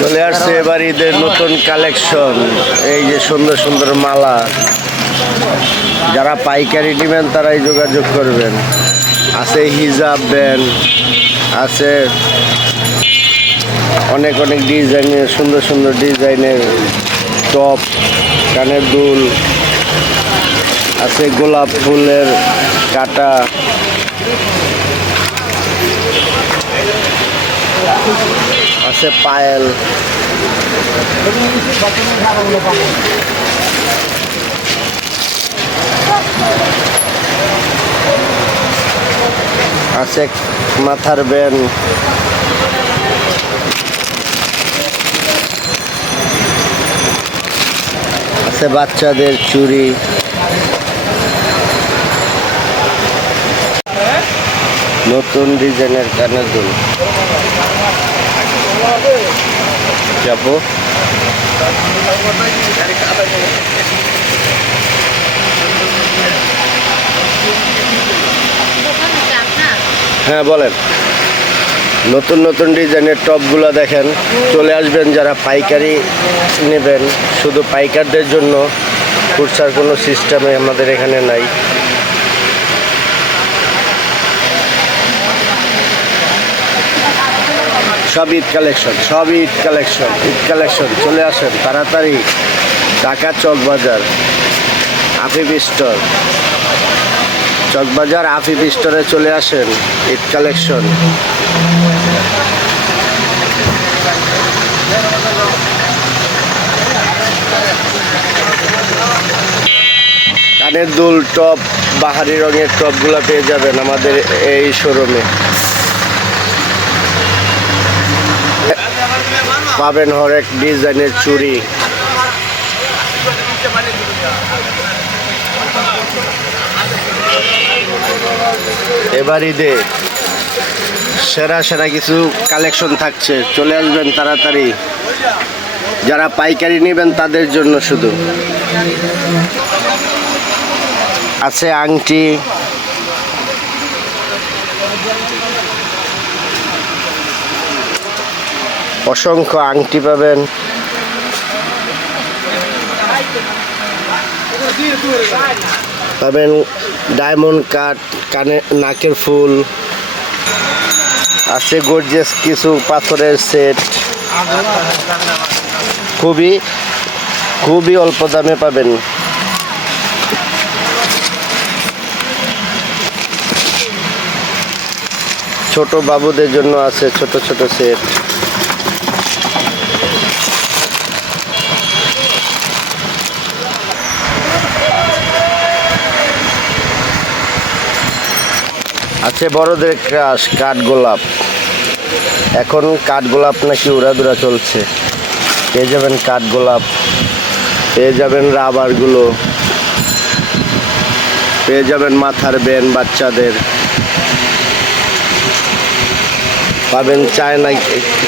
চলে আসছে এবার ঈদের নতুন কালেকশন এই যে সুন্দর সুন্দর মালা। যারা পাইকারি নেবেন, তারাই যোগাযোগ করবেন। আছে হিজাব ব্যান্ড, আছে অনেক অনেক ডিজাইনের, সুন্দর সুন্দর ডিজাইনের টপ, কানের দুল, আছে গোলাপ ফুলের কাটা। আছে পায়েল। আছে মাথার ব্যান আছে বাচ্চাদের চুরি নতুন ডিজাইনের কানের দুল। যাব হ্যাঁ বলেন। নতুন নতুন ডিজাইনের টপগুলো দেখেন। চলে আসবেন যারা পাইকারি নেবেন। শুধু পাইকারদের জন্য, খুচরার কোনো সিস্টেমে আমাদের এখানে নাই। সব ঈদ কালেকশন, সব ঈদ কালেকশন ঈদ কালেকশন, চলে আসেন তাড়াতাড়ি। ঢাকা চক বাজার আফিফ স্টোর। চকবাজার আফিফ স্টোরে চলে আসেন ঈদ কালেকশন। কানের দুল, টপ, বাহারি রঙের টপগুলো পেয়ে যাবেন আমাদের এই শোরুমে। পাবেন হরেক ডিজাইনের চুড়ি। এবার ঈদে সেরা সেরা কিছু কালেকশন থাকছে। চলে আসবেন তাড়াতাড়ি। যারা পাইকারি নেবেন তাদের জন্য শুধু। আছে আংটি। অসংখ্য আংটি পাবেন। পাবেন ডায়মন্ড কাট, কানে, নাকের ফুল। আছে গর্জিয়াস কিছু পাথরের সেট খুবই খুবই অল্প দামে পাবেন। ছোট বাবুদের জন্য আছে ছোট ছোট সেট আছে বড়দের ক্রাশ, কাঠ গোলাপ। এখন কাঠ গোলাপ নাকি উড়াদুরা চলছে। পেয়ে যাবেন কাঠ গোলাপ, পেয়ে যাবেন রাবারগুলো, পেয়ে যাবেন মাথার বেন বাচ্চাদের। পাবেন চায়না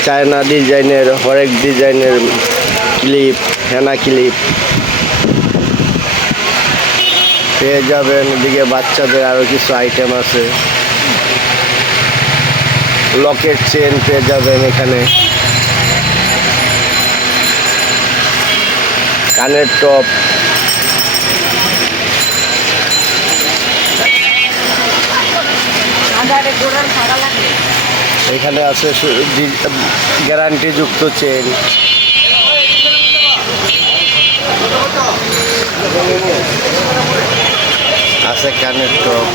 চায়না ডিজাইনের, হরেক ডিজাইনের ক্লিপ, হেনা ক্লিপ। পেয়ে যাবেন এদিকে বাচ্চাদের আরও কিছু আইটেম আছে। লকেট চেন পেয়ে যাবেন এখানে। কানের টপ এখানে আছে গ্যারান্টি যুক্ত চেন আছে কানের টপ।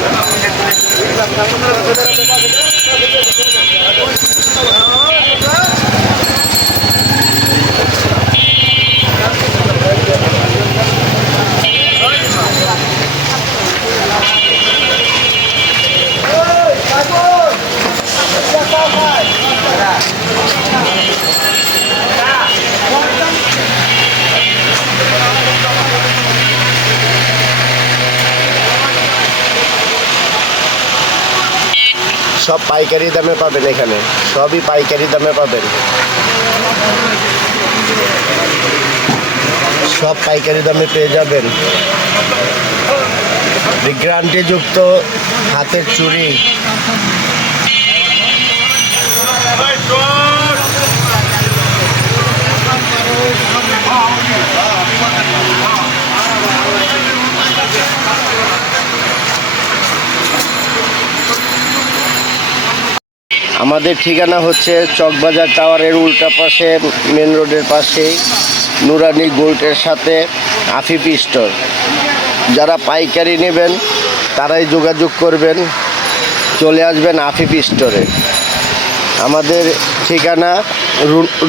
সব পাইকারি দামে পাবেন এখানে। সবই পাইকারি দামে পাবেন। সব পাইকারি দামে পেয়ে যাবেন। গ্যারান্টি যুক্ত হাতের চুড়ি। আমাদের ঠিকানা হচ্ছে চকবাজার টাওয়ারের উল্টা পাশে, মেন রোডের পাশেই নুরানি গোল্ডের সাথে আফিফ স্টোর। যারা পাইকারি নেবেন, তারাই যোগাযোগ করবেন, চলে আসবেন আফিফ স্টোরে। আমাদের ঠিকানা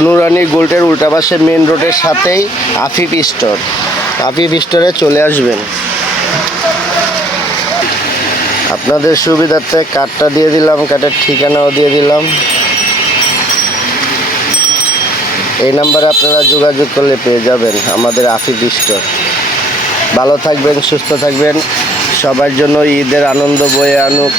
নুরানি গোল্ডের উল্টা পাশে মেন রোডের সাথেই আফিফ স্টোর। আফিফ স্টোরে চলে আসবেন। আপনাদের সুবিধার্থে কার্ডটা দিয়ে দিলাম, কার্ডের ঠিকানাও দিয়ে দিলাম। এই নাম্বারে আপনারা যোগাযোগ করলে পেয়ে যাবেন আমাদের আফিফ স্টোর। ভালো থাকবেন, সুস্থ থাকবেন। সবার জন্য ঈদের আনন্দ বয়ে আনুক।